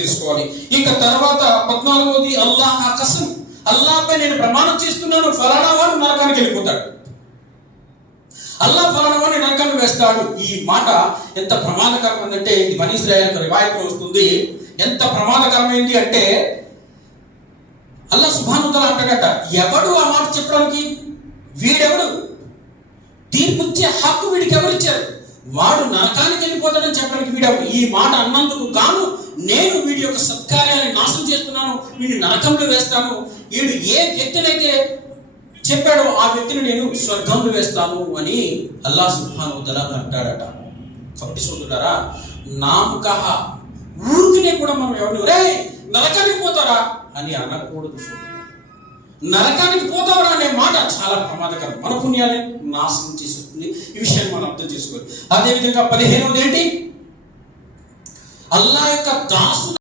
తెలుసుకోవాలి. ఇక తర్వాత 14వది అల్లాహ్ కసం, అల్లాహ్పై నేను ప్రమాణం చేస్తున్నాను, ఫలానా వాడు నరకానికి వెళ్ళిపోతాడు, అల్లాహ్ ఫలానా వాడిని నరకాన్ని వేస్తాడు. ఈ మాట ఎంత ప్రమాదకరమైందంటే, ఇది బనీ ఇశ్రాయేల్ రివాయత్లో వస్తుంది. ఎంత ప్రమాదకరమైంది అంటే, అల్లాహ్ సుబ్హానహు వ తఆలా అంటాడట, ఎవడు ఆ మాట చెప్పడానికి, వీడెవడు, తీర్పుచ్చే హక్కు వీడికి ఎవరు ఇచ్చారు, వాడు నరకానికి వెళ్ళిపోతాడని చెప్పడానికి వీడెవడు, ఈ మాట అన్నందుకు గాను నేను వీడి యొక్క సత్కార్యాన్ని నాశనం చేస్తున్నాను, వీడిని నరకంలో వేస్తాను, వీడు ఏ వ్యక్తినైతే చెప్పాడో ఆ వ్యక్తిని నేను స్వర్గంలో వేస్తాను అని అల్లాహ్ సుబ్హానహు వ తఆలా అంటాడట. కాబట్టి సోదరులారా, నామకహ ఊరికినే కూడా మనం ఎవరు రే నరకానికి పోతారా అని అనకూడదు. నరకానికి పోతారా అనే మాట చాలా ప్రమాదకరం, మన పుణ్యాన్ని నాశనం చేస్తుంది. ఈ విషయాన్ని మనం అర్థం చేసుకోవాలి. అదేవిధంగా 15వది ఏంటి, అల్లాహ్ యొక్క దాసు